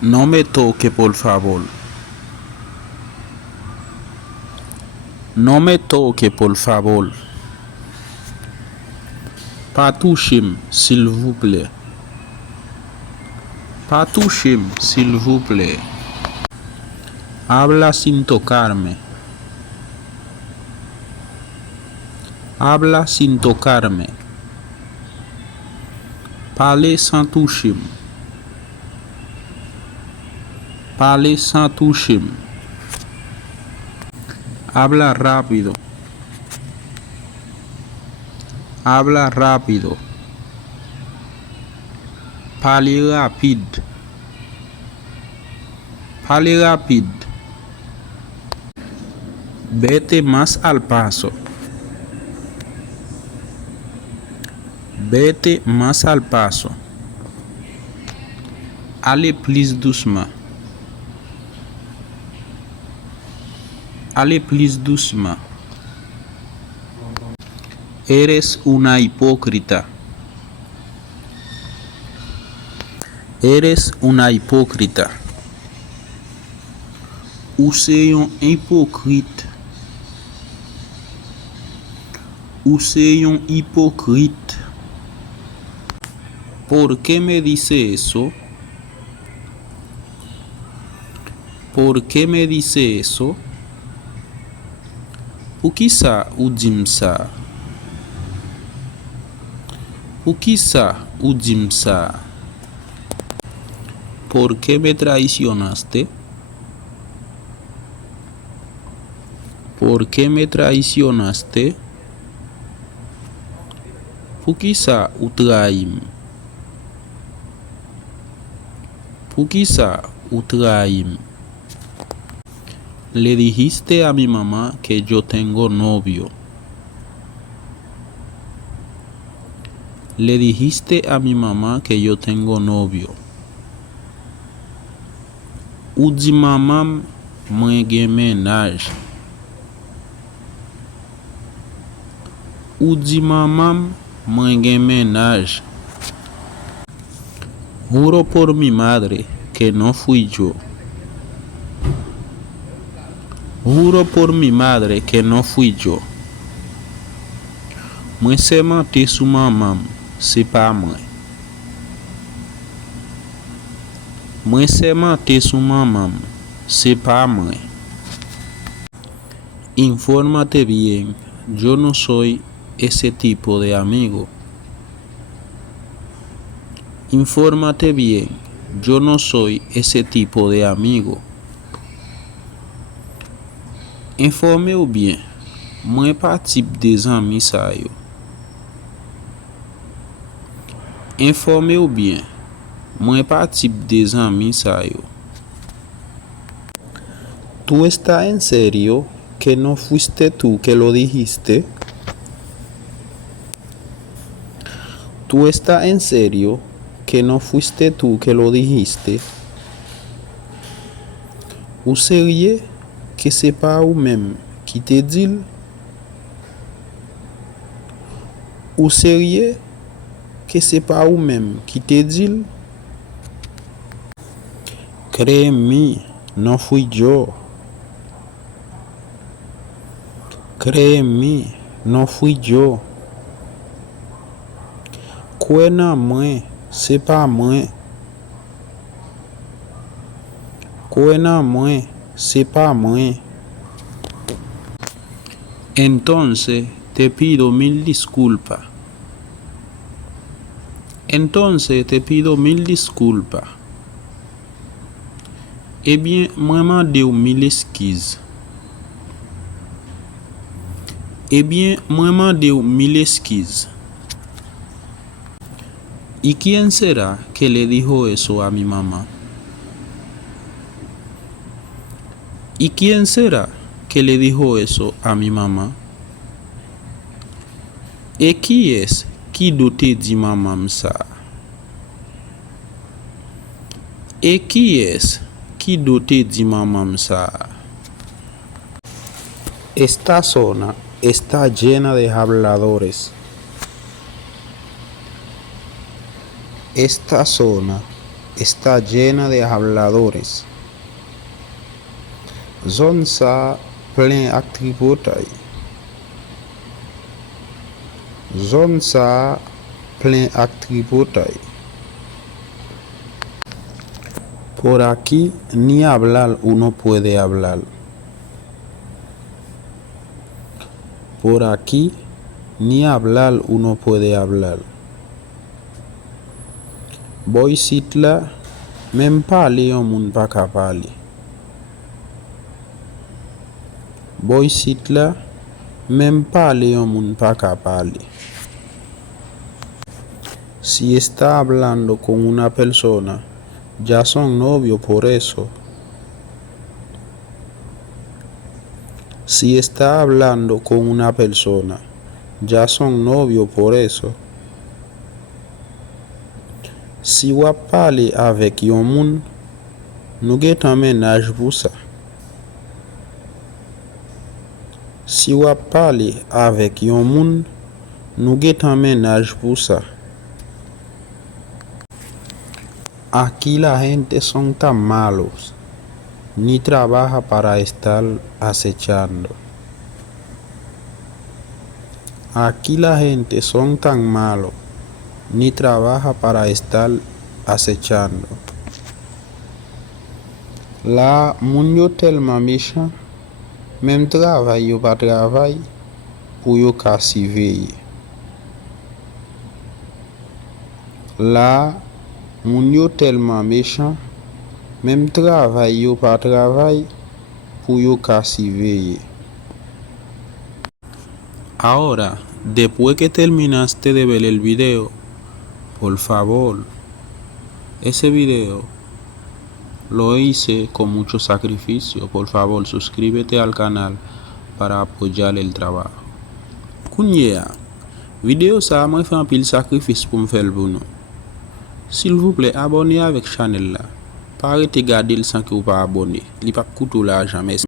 No me toque, por favor. No me toque, por favor. Pas toucher, s'il vous plaît. Pas toucher, s'il vous plaît. Habla sin tocarme. Habla sin tocarme. Parlez sans toucher. Parlez sans toucher. Habla rápido. Habla rápido. Parlez rapide. Parlez rapide. Vete más al paso. Vete más al paso. Allez plus doucement. Allez plus doucement. Eres una hipócrita. Eres una hipócrita. Vous êtes un hypocrite. Vous êtes un hypocrite. ¿Por qué me dice eso? ¿Por qué me dice eso? Por que ça ou dim ça? Por que ça ou dim ça? ¿Por qué me traicionaste? ¿Por qué me traicionaste? Por que ça ou trahim? Por que ça ou trahim? Le dijiste a mi mamá que yo tengo novio. Le dijiste a mi mamá que yo tengo novio. Ou di mamam mwen gen menaj. Ou di mamam mwen gen menaj. Juro por mi madre que no fui yo. Juro por mi madre que no fui yo. Mwen se mante sou mamam, se pa mwen. Mwen se mante sou mamam, se pa mwen. Infórmate bien, yo no soy ese tipo de amigo. Infórmate bien, yo no soy ese tipo de amigo. Informez-vous bien, mwen pa type de zami sa yo. Informez-vous bien, mwen pa type de zami sa yo. ¿Tú estás en serio que no fuiste tú que lo dijiste? ¿Tú estás en serio que no fuiste tú que lo dijiste? Ou sérieux que c'est pas ou même qui te dit? Ou sérieux que c'est pas ou même qui te dit? Créeme, no fui yo. Créeme, no fui yo. Kwena mwen, c'est pas mwen. Kwena mwen, c'est pas mwen. Entonces te pido mil disculpas. Entonces te pido mil disculpas. Eh bien, moi mande ou mil excuses. Eh bien, moi mande ou mil excuses. ¿Y quién será que le dijo eso a mi mamá? ¿Y quién será que le dijo eso a mi mamá? Et qui est-ce qui dote di mamam ça? Et qui est-ce qui dote di mamam ça? Esta zona está llena de habladores. Esta zona está llena de habladores. Zone sa plein ak tripotay. Zone sa plein ak tripotay. Por aquí ni hablar uno puede hablar. Por aquí ni hablar uno puede hablar. Boy sitla même parler on moun pa ka parler. Boy sitla même parler on moun pa ka parler. Si está hablando con una persona, ya son novios por eso. Si está hablando con una persona, ya son novios por eso. Si wap pale avec yon moun, nou gen tan menaj pou sa. Si wap pale avec yon moun, nou gen tan menaj pou sa. Aquí la gente son tan malos, ni trabaja para estar acechando. Aquí la gente son tan malos, ni trabaja para estar acechando. La moun yo tellement méchant, même travail yo pa travail pour yo ka surveiller. La moun yo tellement méchant, même travail yo pa travail pour yo ka surveiller. Ahora, después que terminaste de ver el video, por favor, ese video lo hice con mucho sacrificio. Por favor, suscríbete al canal para apoyar el trabajo. Kounya, vidéo ça m'a fait un pile sacrifice pour me faire le bon. S'il vous plaît, abonnez avec channel là. Pas arrêter garder le sans que vous pas abonner. Il pas coûte l'argent, mais